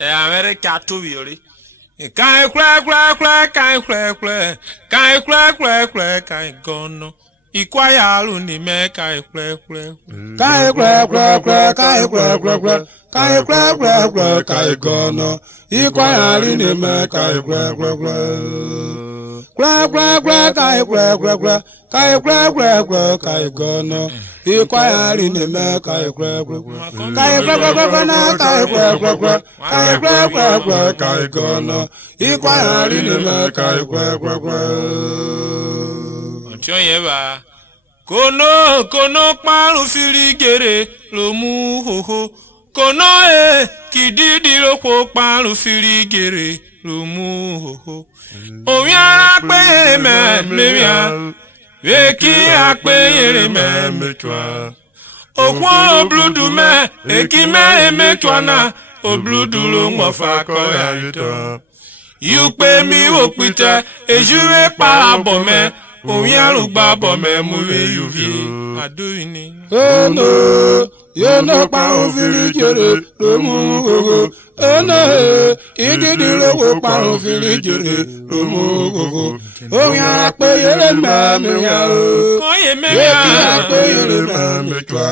America to yori. Kai crack, kai gono. Ikwaya luni me kai crack. Kai gono. Ikwaya luni me kai kai gono. Ikwaya luni me kai kai gono. Ikwaya luni me kai Yeba kono parun firigere lo mu hoho kono kididi lo ko parun firigere lo mu hoho omi ara pe me we ki ape me twa okwo obludu me eki me twa na obludu lo mo fa ko ya ito you pe mi opita ejuwe parabo me Omi arugba bo me mu you feel adoini. Oh no, you no pa ofiri jere lo mu gogo. Oh no, ididi lo wo pa ofiri jere lo mu gogo. Omi ape yele me ya o. Oye me ya ape yele me twa.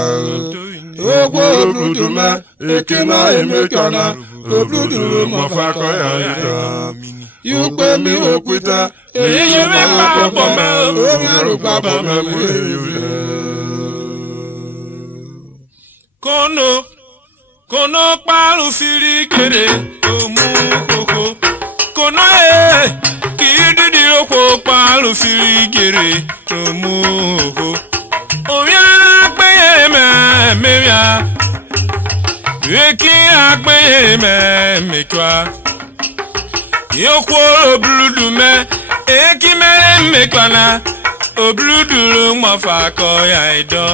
Ogwo bludu ma ekema emekana. Obludu lo mo fa ko ya ita. You pay me okwita. You me pa bo me. Kono paru firigere omu koko. Kono kididi loko paru firigere omu koko. Oya pe me ya. Weki akpe me twa. Yoko obludu me eki me kwana obludu mo fa ko ya ido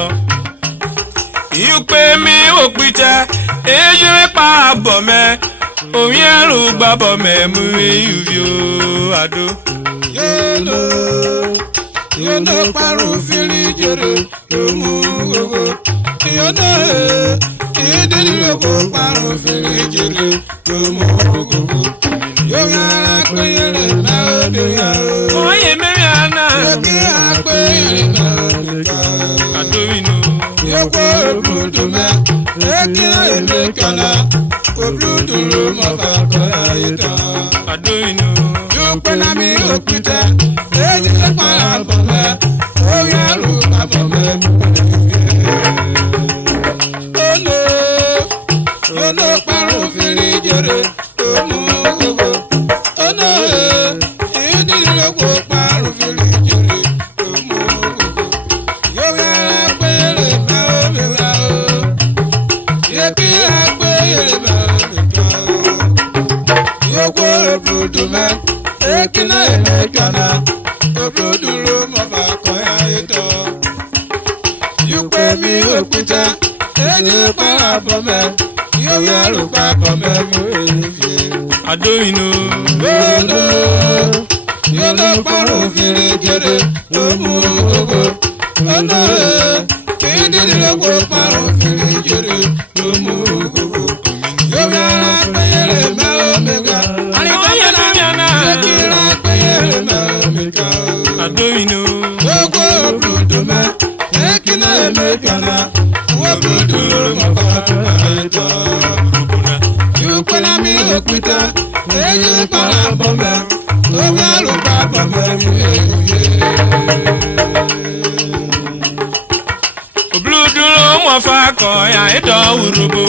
you pe mi opita eju pa bo me omi eru gba bo me mu you ado you no paru fili jere lo mu gogo you no idiri lo ko paru fili jere lo mu gogo yo ya pe yele na de ya oye me ya na ya pe yele na adowinu yo ko bludu me eke kana bludu lo ma fa ko ayita adowinu yo pe na mi opita eji se para bo me o ya lu pa bo me oh no yo no paru fili jere o mu gogo oh no idi lo ko paru fili jere o mu gogo yo ya pe le ma o me wa o ye ki a pe le ma me ka yo ko bludu me ekina me kana o bludu lo mo fa ko ya ito you pe mi opita eji para bo me yo ya lu pa bo me mu adowinu yo no paro fili jere lo mu gogo oh no idiri lo ko paro fili jere lo mu gogo yo ya pe yele me me ga ani ko na kira pe yele me ga adowinu gogo bludu me ekina me kana wo bludu mo fa ta you pena mi okwita eji para bomba o ga lu pa bomba obludu lo mo fa ko ya ido urubo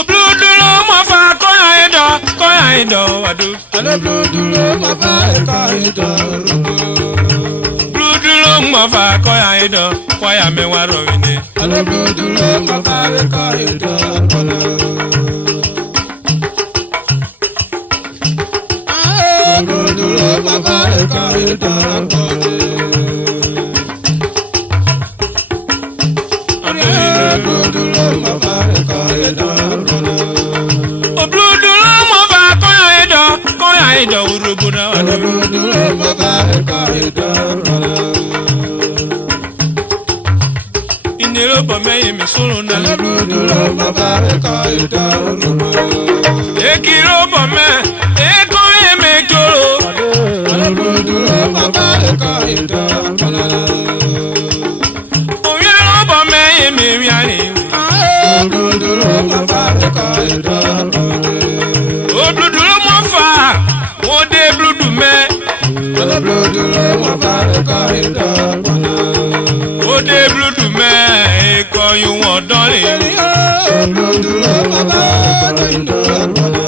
obludu lo mo fa ko ya ido ado bludu lo mo fa ko ido bludu lo mo fa ko ya ido kwa ya me wa ro ni bludu lo mo fa ko ido bludu lo mo fa ko ido bludu lo mo fa ko ido obludu lo mo fa ko ya ido urubo na bludu lo mo fa ko ido inero bo me mi solo na bludu lo mo fa ko ido ida bana. Oya robo me mi ani. Obludulo mo fa ka ida bana. Obludulo mo fa, o de bludu me. Obludulo mo fa ka ida bana. O de bludu me, ko yun odon le. Obludulo mo fa ka ida bana.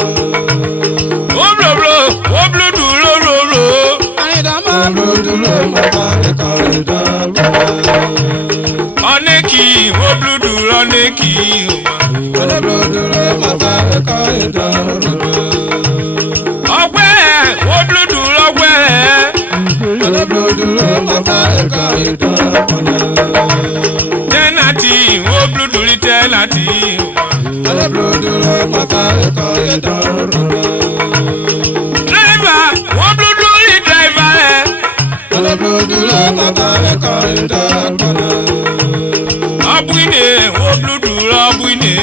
Obludulo ro. Aida ma obludulo mo fa ka ida bana. Oneki, obludulo oneki. Obludulo mo fa ka ida bana. Okwe, obludulo okwe. Obludulo mo fa ka ida bana. Tenati, obludulo tenati. Obludulo mo fa ka ida bana. Driver, obludulo driver. Obludulo mo fa ka ida bana. Abuine, obludulo abuine.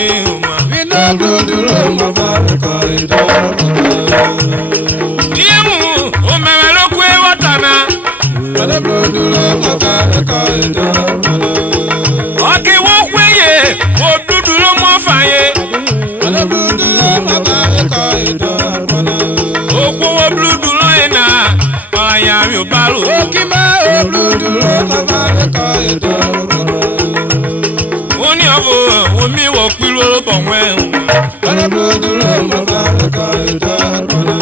Obludulo mo fa ka ida bana. Diemu, omewelo kwe watana. Obludulo mo fa ka ida bana. Oke wokweye, obludulo mo faye. Obludulo mo fa ka ida bana. Okwo obludulo ena, aya mi obalo. Okima obludulo mo fa ka ida bana. Oni ovo, omi wo piro lo bonwe. Obludulo mo fa ka ida bana.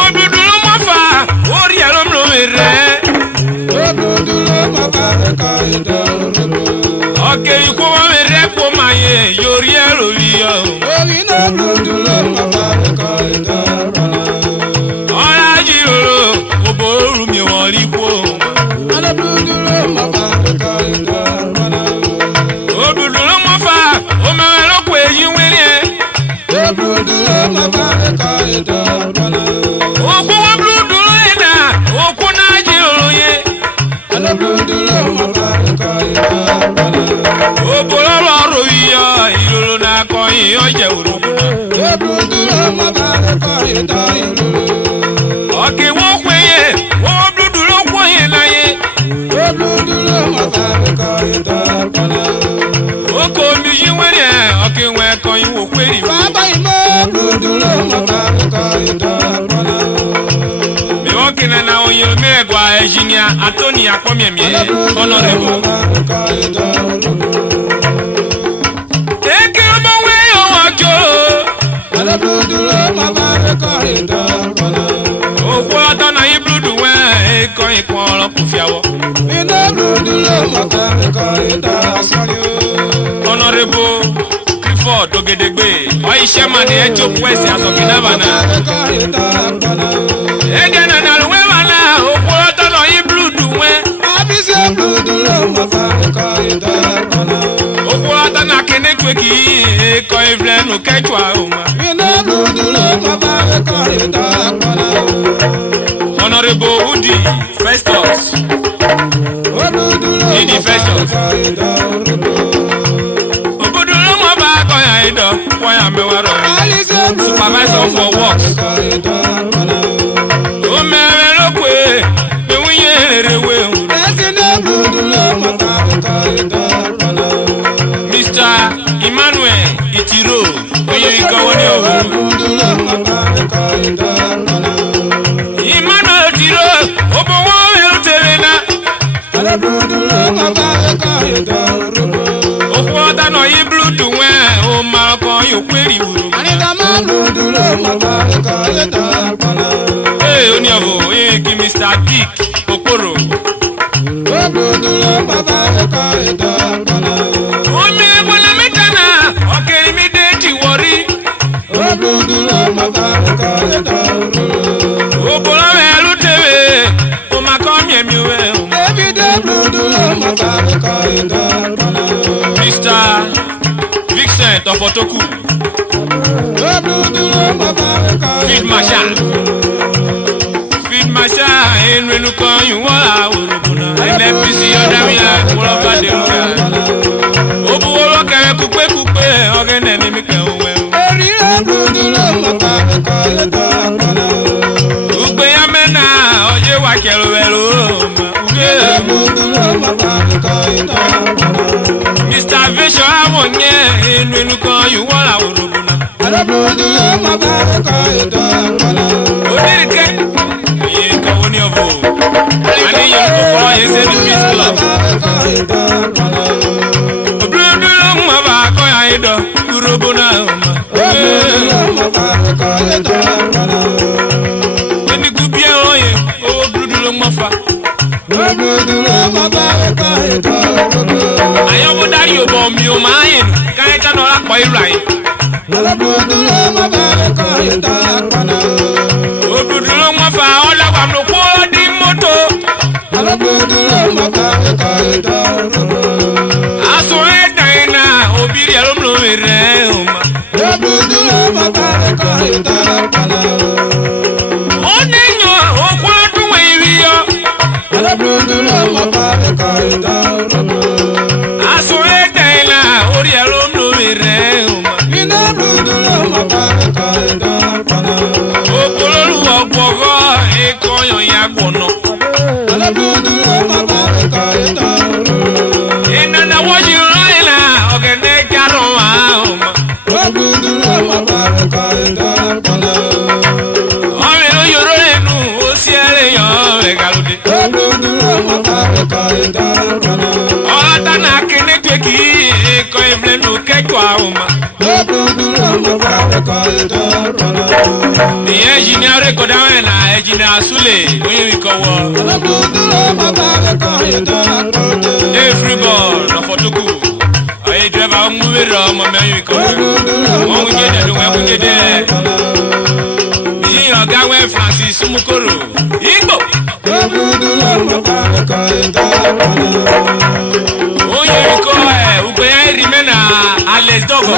Obludulo mo fa, ori alom lo mere. Obludulo mo fa ka ida bana. Oke iko mo mere ko maye, yori elo liyo. Obina obludulo mo fa ka ida bana. Ora jiro, oboru mi won lipo. Obludulo mo fa ka ida bana. Obludulo mo fa, omewelo kwe yiwere. Obludulo mo fa ka ida bana. Okwo obludulo ena, okwo na jiro ye. Obludulo mo fa ka ida bana. Oboloro ro yo, iroro na koyin oje oroguna. Obludulo mo fa ka ida bana. Oke wo kweye, obludulo kwoye na ye. Obludulo mo fa ka ida bana. Oko mi yiwere, oke we koyin wo kweri. Baba imo obludulo mo fa ka ida bana. Mi wokina na oyin megwa engineer Anthony Akomiemi honorable. Ka ida bana. Eke mo we yo wajo. Obludulo mo fa ka ida bana. Okwo ata na ibludu we, koyin kwon lo kufiawo. Ina obludulo mo fa ka ida bana. Honorable Clifford Ogedegbe, Oisha man e joku ese asokina bana. Egena na luwe bana, okwo ata na ibludu we. Okwo ata na kenekwe ki, ko evle no kechwa uma. Honorable Udi Festus, Udi Festus. Obodulo mo ba koya ido, koya mewaro. Supervisor for works. O mere lokwe, be wiye rerewe. Mr. Emmanuel Itiro, oye ikawoni obodu. Emmanuel Itiro, obo wo elutelena. Okwo ata no ibludu we, o ma ko yo kweri wuru. Hey, oni abo, ki Mr. Dick Okoro. Omi bona metana, okeri mi de ti wori. Obola me lutewe, o ma ko mi we. Mr. Vincent Ofotoku, Field Marshal. Field Marshal, enwenu kan yu wa oroguna. NFPC odamia, wolofa de ruka. Obu wolo kere kupe kupe, ogene ni mi ke uwe. Ugbe ya mena, oje wa kero welo. yuko yuwala urubuna. Alabrudu mabaraka ita kala. Odirike ye ko woni ovo. Ani ye ko ko ye se du peace club. Obrudu mabako ya ido urubuna ma. Mabaraka ita kala. Eni kubie oye obrudu mafa. Obrudu mabaraka ita kala. Ayo bo dari obo mi o ma yin. Kan ka no la po irai. Obrudu mabaraka ita kala. Obrudu mafa ola kwa no ko di moto. Obrudu mabaraka ita kala. Aso e daina obiri alomlo mere o ma. Obrudu mabaraka ita kala. Onenyo okwa tu wewiyo. Obrudu mabaraka ita kala. Aso e daina ori alomlo mere o ma. Obrudu mabaraka ita kala. Okolo ogbogo e koyo ya gbono. Obrudu mabaraka ita kala. Enana woji raina ogene karo wa o ma. Obrudu mabaraka ita kala. Omero yoro enu osiere yo egalude. Obrudu mabaraka ita kala. Otana kene tweki ko evlenu kekwa o ma. Obrudu mabaraka ita kala. Ni engineer ko dawena engineer Sule oyin wi ko wo. Obrudu mabaraka ita kala. Everybody no fotoku. Ayi driver move ro mo me wi ko. Mo ngede do we ngede. Ni oga we Francis Mukoro. Igbo. Obrudu mabaraka ita kala. Oyin ko ugbe rimena Alex Dogo.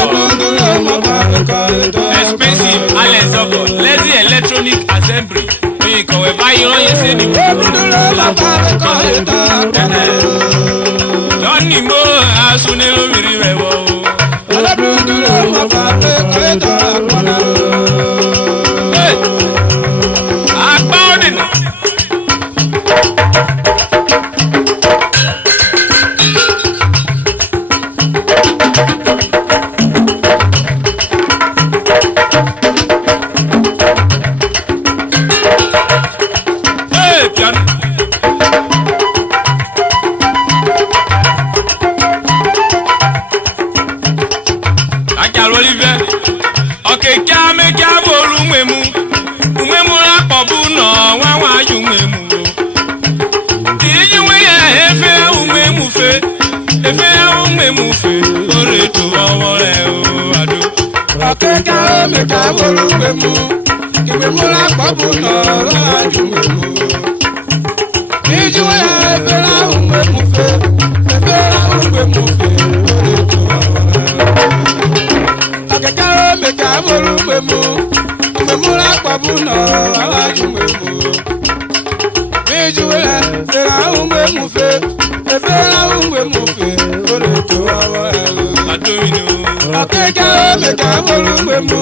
Expensive Alex Dogo. Lazy electronic assembly. Oyin ko we buy yon yese ni. Obrudu mabaraka ita kala. Loni mo asune lo miri rewo. Obrudu mabaraka ita kala. Hey. Akbaudin. Hey, piano. Oliver, okay, kame kabolu mwemu, mwemu la pobu no, wawa yu mwemu. Tiju weye efe umwemu fe, oretu wawole o adu. Okay, kame kabolu mwemu, mwemu la pobu no, wawa yu mwemu. Tiju weye efe umwemu fe, oretu wawole. Akekaro meka bolu memu la kwabu no awaju memu. Bijuela sera memu fe, sera memu fe, oreto awa. Adomino. Akekaro meka bolu memu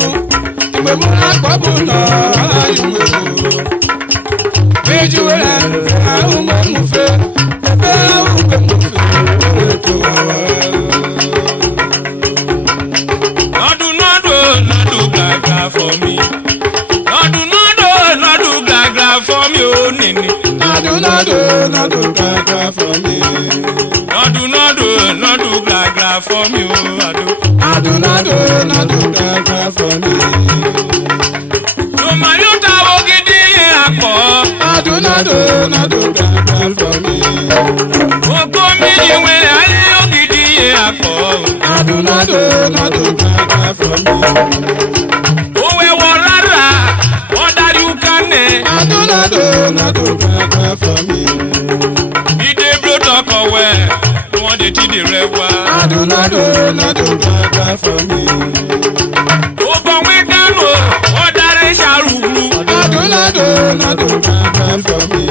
la kwabu no awaju memu. Bijuela sera memu fe, sera memu fe, oreto awa. For me, no do gaga for me, oh nini. No do gaga for me. No do gaga for me, oh ado. No do gaga for me. No mayuta ogidi ye apo. No do gaga for me. Oko mi jiwe aye ogidi ye apo. No do gaga for me. No do gaga for me. Ide bro talk away. No one dey ti dey rewa. No do gaga for me. Oba we gano, odare sharugu. No do gaga for me.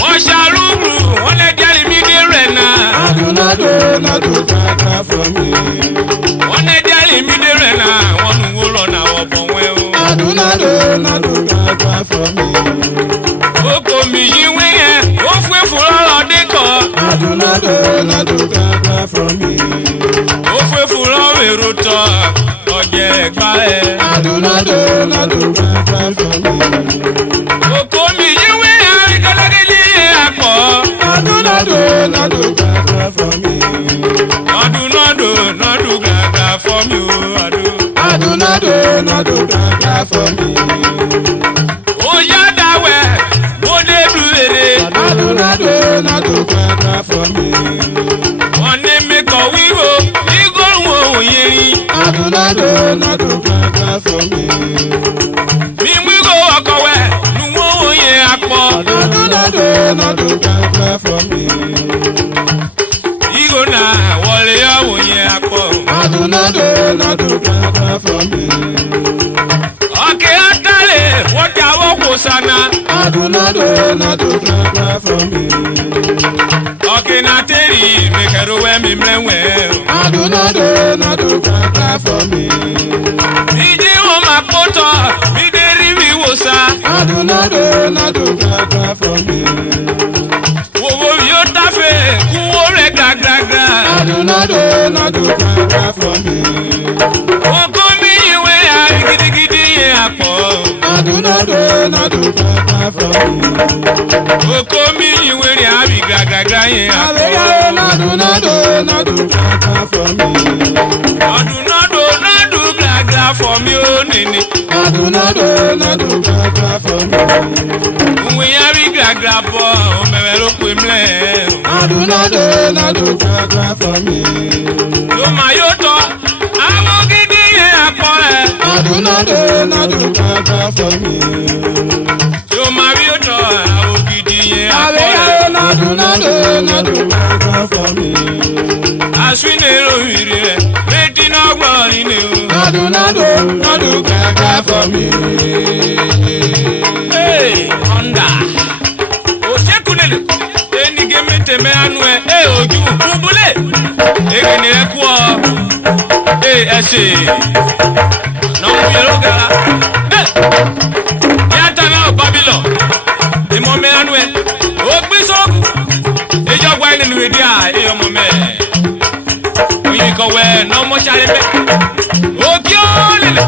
O sharugu, ole jali mi dey rena. No do gaga for me. One jali mi dey rena, one wo run na obo we o. No do gaga for me. Oko mi yiwe ye, o fwe fura de ko. No do gaga for me. O fwe fura we ọ̀jẹ̀ ẹ̀gbá ẹ̀. Adunado, nado, gbàgbà for me. Oko mi yíwé àríkọ́lẹ́gẹ́lì àpọ̀. Adunado, nado, gbàgbà for me. Nọ́dù gàgà fọ́ mi o àdó. Adunado, nado, gbàgbà for me. Ó yá dáwẹ̀, ó dé du èrè. Adunado, nado, gbàgbà for me. Wọ́n ní mi kọ̀ wíwo, igorun òun yẹn rí. Adunado, nado, gbàgbà for me. Mi wíwo ọkọ̀ wẹ̀, nu òun yẹn àpọ̀. Adunado, nado, gbàgbà for me. Igo náà wọlé ọ̀hún yẹn àpọ̀. Adunado, nado, gbàgbà for me. Ọ̀kẹ́ àtàlẹ̀ wọ́n jà wọ́n kò sànà. Adunado, nado, gbàgbà for me. Ọ̀kẹ́ náà tẹ̀lé mẹ́kẹ̀rọ wẹ́mi mẹ́wẹ́. Adunado, nado, gbàgbà for me. Ìdí wọn máa kó tọ̀, mi dé rí mi wò sá. Adunado, nado, gbàgbà for me. Wòwò yóò tàfẹ́ kú wó rẹ̀ gàgàgà. Adunado, nado, gbàgbà for me. Wọ́n kó mi ìwé àrí gidigidi yẹn àpọ̀. Adunado, nado, gbàgbà for me. Wọ́n kó mi ìwé àrí gàgàgà yẹn àpọ̀. Adunado, nado, gbàgbà for me. Nọ́dù gàgà fọ́ mi ó nìní. Adunado, nado, gbàgbà for me. Òwe àrí gàgà bọ̀ mẹ́wẹ́ ló pè mẹ́. Adunado, nado, gbàgbà for me. Yóò máa yóò tọ́ àwọn gidi yẹn àpọ̀ ẹ̀. Adunado, nado, gbàgbà for me. Yóò máa yóò tọ́ àwọn gidi yẹn àpọ̀ ẹ̀. Adunado, nado, gbàgbà for me. Àsúnèrò ìrì rẹ̀ létí náà gbọ́ nínú. Adunado, nado, gbàgbà for me. Honda òṣèkúnlẹ̀ ẹnìgé mẹ́tẹ̀mẹ́ anú ẹ̀ ojú kúbúlẹ̀ ègènè ẹ̀ kú ọ ẹ̀ṣẹ̀ nọ́ọ̀mù yẹ̀rọ gara yàtọ̀ náà bábílọ̀ ìmọ̀ mẹ́ anú ẹ̀ ògbé sọ́ọ̀kù ìjọba ẹ̀ nínú èdè à ẹ̀yọ̀ mọ̀ mẹ́ oyin kọ̀wé nọ́ọ̀mọ̀ sáré mẹ́ òkè ọ̀lẹ̀lẹ̀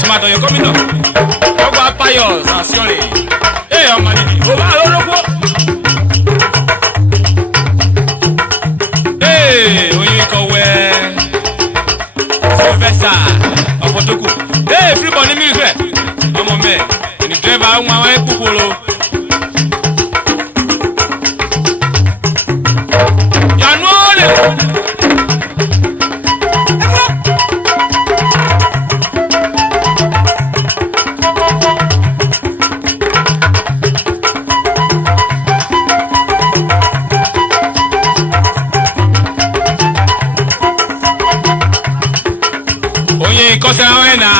smart ọ̀yọ̀ gómìnà ọgbà payọ̀ àṣọrẹ̀ ọmọ nìyí òbá lórúkọ. Oyin kọ̀wé sọfẹ́sà ọ̀pọ̀tọ́kù fíríbọ̀ ní mílíkì rẹ̀ ọmọ mẹ́ ẹni dírẹ́bà ń wọn ẹ̀ kúkúrò. Yànú ọ̀lẹ̀. Kọ́sẹ̀ àwọn ẹ̀nà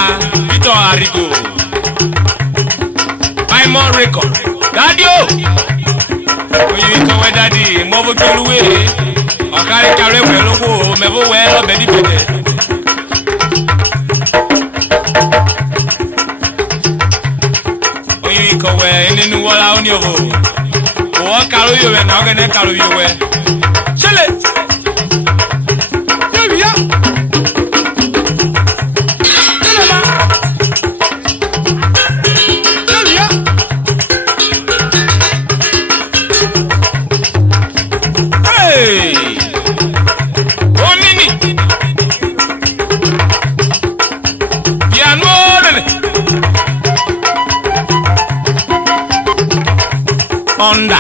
Victor Arigo Paimon Record Dadio oyin kọ́wé dadi mọ́bó kẹlúwé ọ̀kárí kárẹ́ wẹ̀ lóko mẹ́bó wẹ̀ lọ́bẹ̀ níbẹ̀tẹ̀. Oyin kọ́wé nínú wọ́lá ó ní òwò òwò kàró yóò wẹ̀ náà ọ̀gẹ́dẹ́ kàró yóò wẹ̀ ṣẹlẹ̀. Honda